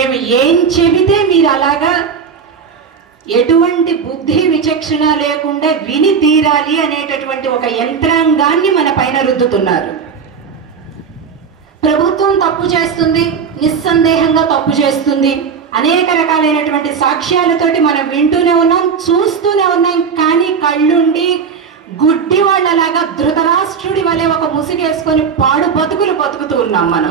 మేము ఏం చెబితే మీరు అలాగా ఎటువంటి బుద్ధి విచక్షణ లేకుండా విని తీరాలి అనేటటువంటి ఒక యంత్రాంగాన్ని మన పైన రుద్దుతున్నారు. ప్రభుత్వం తప్పు చేస్తుంది, నిస్సందేహంగా తప్పు చేస్తుంది. అనేక రకాలైనటువంటి సాక్ష్యాలతోటి మనం వింటూనే ఉన్నాం, చూస్తూనే ఉన్నాం. కానీ కళ్ళుండి గుడ్డి వాళ్ళలాగా ధృతరాష్ట్రుడి వలె ఒక ముసుగేసుకొని పాడు బతుకులు బతుకుతూ ఉన్నాం.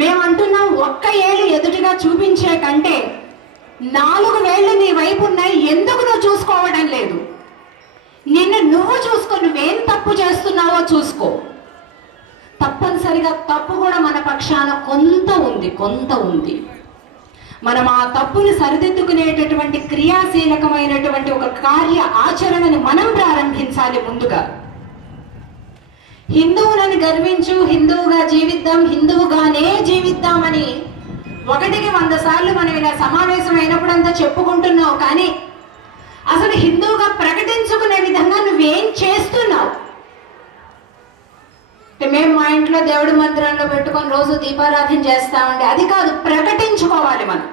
మేమంటున్నాం, ఒక్క ఏళ్ళు ఎదుటిగా చూపించే కంటే 4 వేళ్ళు నీ వైపు ఉన్నాయి, ఎందుకు నువ్వు చూసుకోవడం లేదు? నిన్ను నువ్వు చూసుకో, నువ్వేం తప్పు చేస్తున్నావో చూసుకో. తప్పనిసరిగా తప్పు కూడా మన పక్షాన కొంత ఉంది. మనం ఆ తప్పుని సరిదిద్దుకునేటటువంటి క్రియాశీలకమైనటువంటి ఒక కార్య ఆచరణని మనం ప్రారంభించాలి. ముందుగా హిందువులను గర్వించు, హిందువుగా జీవిద్దాం, హిందువుగానే జీవిద్దామని 1కి 100 సార్లు మనం ఇలా సమావేశం అయినప్పుడంతా చెప్పుకుంటున్నావు. కానీ అసలు హిందువుగా ప్రకటించుకునే విధంగా నువ్వేం చేస్తున్నావు? మేము మా ఇంట్లో దేవుడి మందిరంలో పెట్టుకొని రోజు దీపారాధన చేస్తామండి, అది కాదు, ప్రకటించుకోవాలి మనం.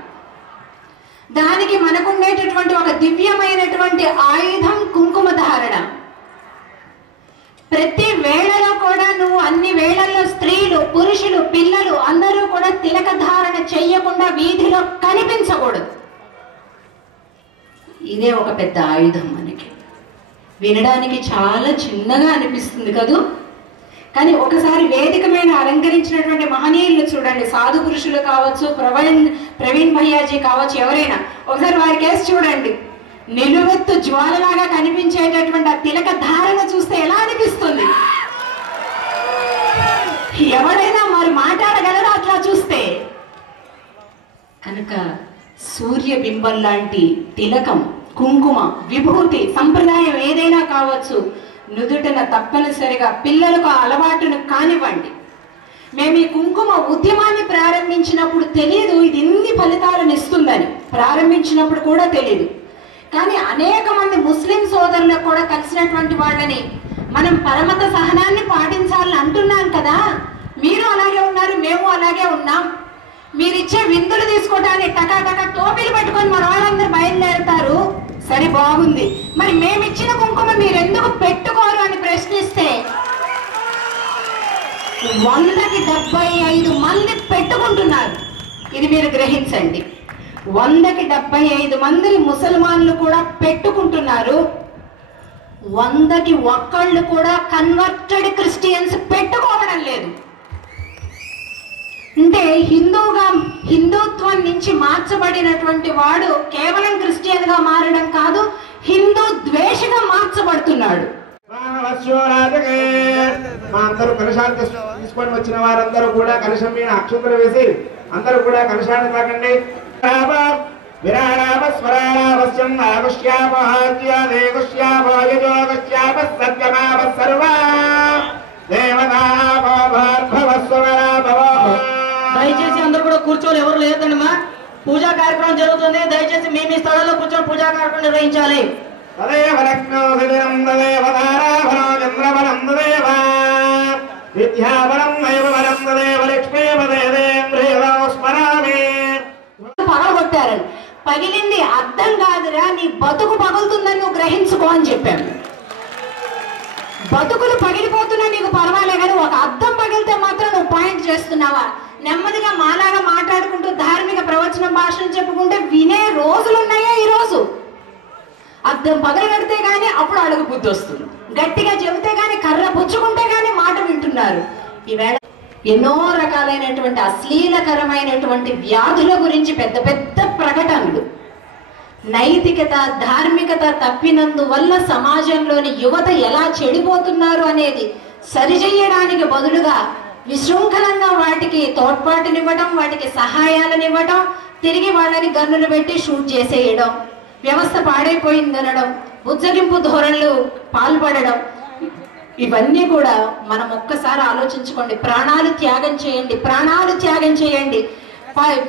దానికి మనకుండేటటువంటి ఒక దివ్యమైనటువంటి ఆయుధం కుంకుమ ధారణ. ప్రతి వేళలో కూడా నువ్వు అన్ని వేళల్లో స్త్రీలు, పురుషులు, పిల్లలు అందరూ కూడా తిలక ధారణ చెయ్యకుండా వీధిలో కనిపించకూడదు. ఇదే ఒక పెద్ద ఆయుధం. మనకి వినడానికి చాలా చిన్నగా అనిపిస్తుంది కదూ, కానీ ఒకసారి వేదిక మీద అలంకరించినటువంటి మహనీయులు చూడండి, సాధు పురుషులు కావచ్చు, ప్రవీణ్ భయ్యాజీ కావచ్చు, ఎవరైనా ఒకసారి వారి కేసు చూడండి. నిలువెత్తు జ్వాలలాగా కనిపించేటటువంటి ఆ తిలక ధారణ చూస్తే ఎలా అనిపిస్తుంది? ఎవరైనా మరి మాట్లాడగలరా అట్లా చూస్తే? కనుక సూర్యబింబం లాంటి తిలకం, కుంకుమ, విభూతి, సంప్రదాయం ఏదైనా కావచ్చు, నుదుటన తప్పనిసరిగా పిల్లలకు అలవాటును కానివ్వండి. మేము ఈ కుంకుమ ఉద్యమాన్ని ప్రారంభించినప్పుడు తెలియదు ఇది ఇన్ని ఫలితాలను ఇస్తుందని. ప్రారంభించినప్పుడు కూడా తెలియదు. కానీ అనేక మంది ముస్లిం సోదరులకు కూడా కలిసినటువంటి వాళ్ళని మనం పరమత సహనాన్ని పాటించాలని అంటున్నాం కదా. మీరు అలాగే ఉన్నారు, మేము అలాగే ఉన్నాం. మీరిచ్చే విందులు తీసుకోవడానికి టకాటక టోపీలు పెట్టుకొని మన వాళ్ళందరూ బయలుదేరుతారు, సరే బాగుంది. మరి మేమిచ్చిన కుంకుమ మీరు ఎందుకు పెట్టుకోరు అని ప్రశ్నిస్తే 100కి 75 మంది పెట్టుకుంటున్నారు. ఇది మీరు గ్రహించండి. 100కి 75 మంది ముసల్మాన్లు కూడా పెట్టుకుంటున్నారు. 100కి 1 కూడా కన్వర్టెడ్ క్రిస్టియన్స్ పెట్టుకోవడం లేదు. అంటే హిందుత్వం నుంచి మార్చబడినటువంటి వాడు కేవలం క్రిస్టియన్ గా మారడం కాదు, హిందూ ద్వేషగా మార్చబడుతున్నాడు. అందరూ కలశాన్ని తీసుకొని వచ్చిన వారందరూ కూడా కలశం మీద అక్షంతలు వేసి అందరూ కూడా కలశాన్ని తాకండి. దయచేసి అందరూ కూడా కూర్చొని, ఎవరు లేదండి మా పూజా కార్యక్రమం జరుగుతుంది. దయచేసి మీ మీ స్థలంలో కూర్చొని పూజా కార్యక్రమం నిర్వహించాలి. పగలగొట్టారని. పగిలింది అర్థం కాదురా, నీ బతుకు పగులుతుందని నువ్వు గ్రహించుకో అని చెప్పాను. బతుకులు పగిలిపోతున్నా నీకు పర్వాలే, కానీ ఒక అద్దం పగిలితే మాత్రం నువ్వు పాయింట్ చేస్తున్నావా? నెమ్మదిగా మాలాగా మాట్లాడుకుంటూ ధార్మిక ప్రవచనం భాషను చెప్పుకుంటే వినే రోజులున్నాయా? ఈ రోజు అద్దం పగలగడితే గానీ అప్పుడు అడుగు బుద్ధి వస్తుంది. గట్టిగా చెబితే గానీ, కర్ర పుచ్చుకుంటే గానీ మాట వింటున్నారు. ఈవేళ ఎన్నో రకాలైనటువంటి అశ్లీలకరమైనటువంటి వ్యాధుల గురించి పెద్ద పెద్ద ప్రకటనలు. నైతికత, ధార్మికత తప్పినందువల్ల సమాజంలోని యువత ఎలా చెడిపోతున్నారు అనేది సరిచేయడానికి బదులుగా విశృంఖలంగా వాటికి తోడ్పాటునివ్వడం, వాటికి సహాయాలనివ్వడం, తిరిగి వాళ్ళని గన్నులు పెట్టి షూట్ చేసేయడం, వ్యవస్థ పాడైపోయిందనడం, బుజ్జగింపు ధోరణులు పాల్పడడం, ఇవన్నీ కూడా మనం ఒక్కసారి ఆలోచించుకోండి. ప్రాణాలు త్యాగం చేయండి, ప్రాణాలు త్యాగం చేయండి,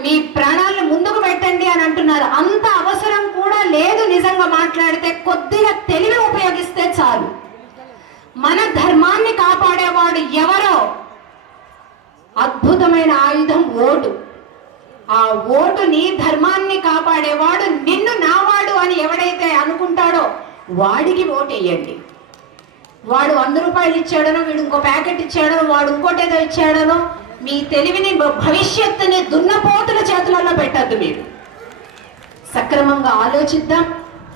మీ ప్రాణాలను ముందుకు పెట్టండి అని అంటున్నారు. అంత అవసరం కూడా లేదు. నిజంగా మాట్లాడితే కొద్దిగా తెలివి ఉపయోగిస్తే చాలు. మన ధర్మాన్ని కాపాడేవాడు ఎవరో? అద్భుతమైన ఆయుధం ఓటు. ఆ ఓటుని, ధర్మాన్ని కాపాడేవాడు, నిన్ను నావాడు అని ఎవడైతే అనుకుంటాడో వాడికి ఓటేయండి. వాడు 100 రూపాయలు ఇచ్చాడనో, వీడు ఇంకో ప్యాకెట్ ఇచ్చాడనో, వాడు ఇంకోటేదో ఇచ్చాడనో మీ తెలివిని, భవిష్యత్తుని దున్నపోతుల చేతులలో పెట్టద్దు. మీరు సక్రమంగా ఆలోచిద్దాం,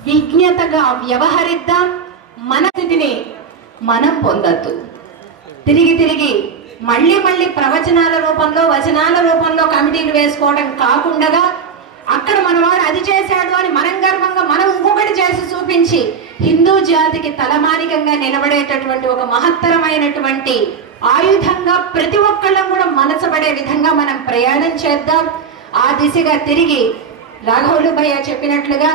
విజ్ఞతగా వ్యవహరిద్దాం. మన స్థితిని మనం పొందొద్దు. తిరిగి తిరిగి మళ్ళీ మళ్ళీ ప్రవచనాల రూపంలో, వచనాల రూపంలో కమిటీలు వేసుకోవడం కాకుండా అక్కడ మనవాడు అది చేశాడు అని మనం గర్వంగా మనం ఇంకొకటి చేసి చూపించి హిందూ జాతికి తలమానికంగా నిలబడేటటువంటి ఒక మహత్తరమైనటువంటి ఆయుధంగా ప్రతి ఒక్కళ్ళం కూడా మనసబడే విధంగా మనం ప్రయాణం చేద్దాం. ఆ దిశగా తిరిగి రాఘవులు భయ్య చెప్పినట్లుగా